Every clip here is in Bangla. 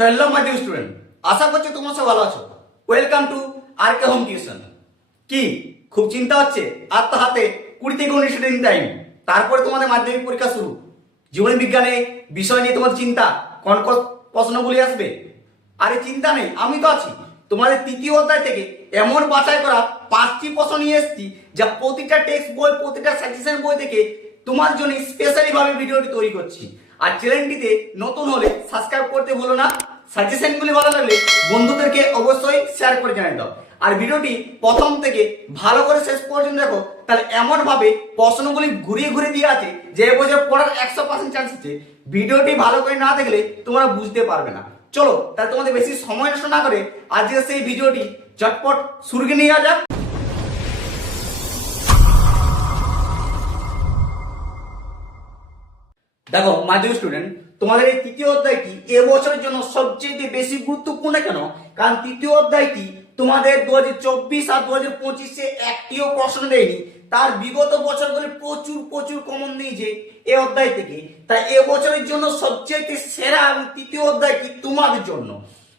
হ্যালো মাই ডিউ স্টুডেন্ট আশা করছি তোমরা সব ভালো আছো। Welcome to R K home tuition কি, খুব চিন্তা হচ্ছে? আর তো হাতে কুড়ি থেকে উনিশ দিন টাইম তারপরে তোমাদের মাধ্যমিক পরীক্ষা শুরু। জীবন বিজ্ঞানে বিষয় নিয়ে তোমার চিন্তা কোন কোন প্রশ্নগুলি আসবে। আরে চিন্তা নেই, আমি তো আছি। তোমাদের তৃতীয় অধ্যায় থেকে এমন বাছাই করা পাঁচটি প্রশ্ন নিয়ে এসেছি, যা প্রতিটা টেক্সট বই, প্রতিটা সাজেশন বই থেকে তোমার জন্য স্পেশালি ভাবে ভিডিওটি তৈরি করছি। আর চ্যানেলটিতে নতুন হলে সাবস্ক্রাইব করতে ভুলো না। সাজেশনগুলি ভালো লাগলে বন্ধুদেরকে অবশ্যই শেয়ার করে জানিয়ে দাও। আর ভিডিওটি প্রথম থেকে ভালো করে শেষ পর্যন্ত দেখো, তাহলে এমন ভাবে প্রশ্নগুলি ঘুরিয়ে ঘুরিয়ে দিয়ে আছে, যে বছর পড়ার একশো পার্সেন্ট চান্স আছে, ভিডিওটি ভালো করে না দেখলে তোমরা বুঝতে পারবে না। চলো, তাহলে তোমাদের বেশি সময় নষ্ট না করে আজকে সেই ভিডিওটি চটপট শুরুকে নিয়ে যাক। দেখো মাধ্যমিক স্টুডেন্ট তোমাদের এই তৃতীয় অধ্যায়টি এবছরের জন্য সবচেয়ে বেশি গুরুত্বপূর্ণ কেন? কারণ তৃতীয় অধ্যায়টি তোমাদের দু হাজার চব্বিশ আর দু হাজার পঁচিশে একটিও প্রশ্ন দেয়নি। তার বিগত বছরগুলি প্রচুর প্রচুর কমন দিয়েছে এই অধ্যায় থেকে। তাই এবছরের জন্য সবচেয়ে সেরা এবং তৃতীয় অধ্যায়টি তোমাদের জন্য।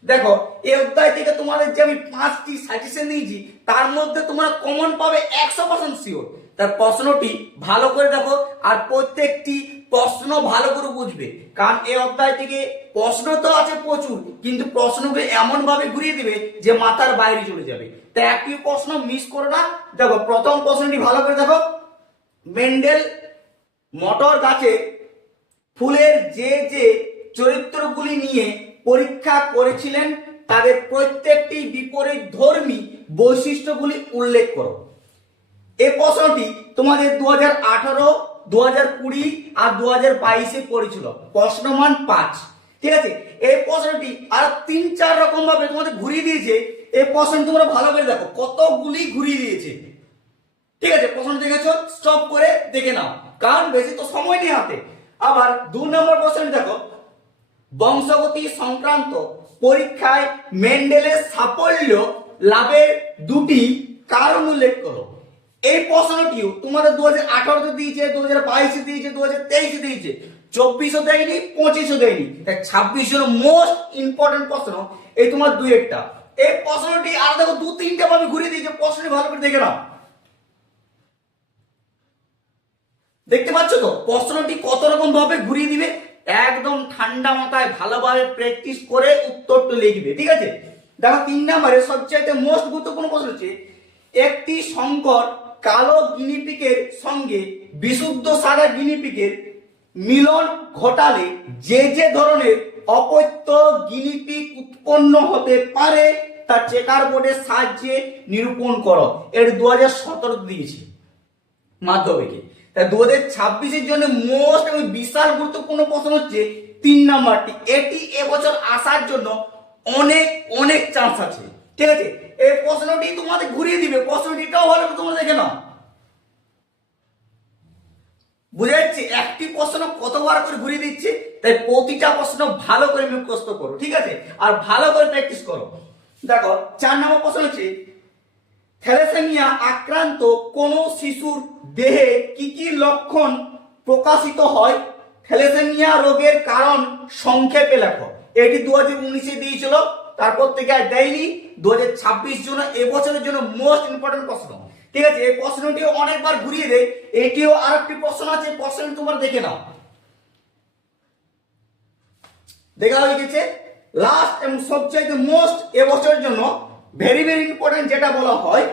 দেখো এই অধ্যায় থেকে তোমাদের যে আমি পাঁচটি সাজেশন দিয়েছি, তার মধ্যে তোমরা কমন পাবে একশো পার্সেন্ট শিওর তার প্রশ্নটি ভালো করে দেখো, আর প্রত্যেকটি প্রশ্ন ভালো করে বুঝবে। কারণ এই অধ্যায় থেকে প্রশ্ন তো আছে প্রচুর, কিন্তু প্রশ্নকে এমন ভাবে ঘুরিয়ে দিবে যে মাথার বাইরে চলে যাবে। তাই একটি প্রশ্ন মিস করো না। দেখো, প্রথম প্রশ্নটি ভালো করে দেখো। মেন্ডেল মটর গাছে ফুলের যে যে চরিত্রগুলি নিয়ে পরীক্ষা করেছিলেন, তাদের প্রত্যেকটি বিপরীত ধর্মী বৈশিষ্ট্যগুলি উল্লেখ করো। এ প্রশ্নটি তোমাদের দু হাজার আঠারো দু হাজার কুড়ি আর দু হাজার বাইশে পড়েছিল। প্রশ্নমান পাঁচ। ঠিক আছে? এই প্রশ্নটি আর তিন, চার রকম ভাবে তোমাদের ঘুরিয়ে দিয়েছে। এই প্রশ্ন তোমরা ভালো করে দেখো। কতগুলি ঘুরিয়ে দিয়েছে? ঠিক আছে? প্রশ্ন দেখেছ? স্টপ করে দেখে নাও। কারণ বেশি তো সময় নেই হাতে। আবার দু নম্বর প্রশ্ন দেখো। বংশগতি সংক্রান্ত পরীক্ষায় মেন্ডেলের সাফল্য লাভের দুটি কারণ উল্লেখ করো। এই প্রশ্নটিও তোমাদের দু হাজার আঠারোতে দিয়েছে দু হাজার বাইশে দিয়েছে দু হাজার তেইশে দিয়েছে। চব্বিশও দেয়নি, পঁচিশও দেয়নি। তাই ছাব্বিশ হলো মোস্ট ইম্পর্টেন্ট প্রশ্ন এই তোমার একটা। এই প্রশ্নটি আর দেখো দু তিনটা ভাবে ঘুরিয়ে দিয়েছে প্রশ্নটি ভালো করে দেখে নাও। দেখতে পাচ্ছ তো? প্রশ্নটি কত রকম ভাবে ঘুরিয়ে দিবে? একদম ঠান্ডা মাথায় ভালোভাবে প্র্যাকটিস করে উত্তরটা লিখবে, ঠিক আছে? দেখো, তিন নম্বরে সবচাইতে মোস্ট গুরুত্বপূর্ণ প্রশ্ন হচ্ছে, একটি সংকর কালো গিনিপিকের সঙ্গে বিশুদ্ধ সাদা গিনিপিকের মিলন ঘটালে যে যে ধরনের অপত্য গিনিপিক উৎপন্ন হতে পারে, তা চেকার বোর্ডের সাহায্যে নিরূপণ করো। এর দু হাজার সতেরো দিয়েছি মাধ্যমিকে। তাই দু হাজার ছাব্বিশের জন্য মোস্ট এবং বিশাল গুরুত্বপূর্ণ প্রশ্ন হচ্ছে তিন নাম্বারটি। এটি এবছর আসার জন্য অনেক অনেক চান্স আছে। ঠিক আছে? এই প্রশ্নটি তোমাদের ঘুরিয়ে দিবে। প্রশ্নটিটাও ভালো দেখে নাও বুঝে যাচ্ছে, একটি প্রশ্ন কতবার করে ঘুরিয়ে দিচ্ছে, তাই প্রতিটা প্রশ্ন ভালো করে মুখস্থ করো, ঠিক আছে? আর ভালো করে প্র্যাকটিস করো। দেখো, চার নম্বর প্রশ্ন হচ্ছে, থ্যালাসেমিয়া আক্রান্ত কোন শিশুর দেহে কি কি লক্ষণ প্রকাশিত হয়? থ্যালাসেমিয়া রোগের কারণ সংক্ষেপে লেখো। এটি দু হাজার উনিশে দিয়েছিল, তারপর থেকে আর দেয়নি। দু হাজার ছাব্বিশ জন্য, এবছরের জন্য মোস্ট ইম্পর্টেন্ট প্রশ্ন। ঠিক আছে, এই প্রশ্নটিও অনেকবার ঘুরিয়ে দেয় এটিও আর একটি প্রশ্ন আছে প্রশ্ন তোমার দেখে নাও। দেখা হয়ে গেছে লাস্ট এবং সবচেয়ে মোস্ট এবছরের জন্য ভেরি ভেরি ইম্পর্টেন্ট যেটা বলা হয়,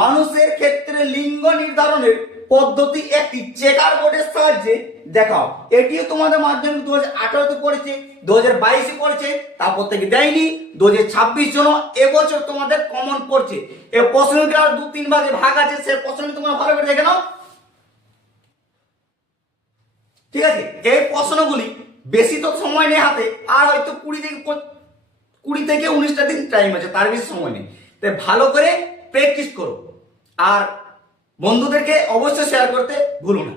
মানুষের ক্ষেত্রে লিঙ্গ নির্ধারণের পদ্ধতি একটি চেকার বোর্ডের সাহায্যে দেখাও। এটিও তোমাদের মাধ্যমিক দু হাজার আঠারোতে পড়েছে দু হাজার বাইশে পড়েছে তারপর থেকে দেয়নি দু হাজার ছাব্বিশ জন এবছর তোমাদের কমন পড়ছে এ প্রশ্নটি আর দু তিন ভাগে ভাগ আছে, সে প্রশ্নটি তোমরা ভালো করে দেখে নাও। ঠিক আছে? এই প্রশ্নগুলি বেশি তো সময় নেই হাতে, আর হয়তো কুড়ি থেকে কুড়ি থেকে উনিশটা দিন টাইম আছে, তার বেশি সময় নেই। তাই ভালো করে প্র্যাকটিস করো। আর বন্ধুদেরকে অবশ্যই শেয়ার করতে ভুলো না।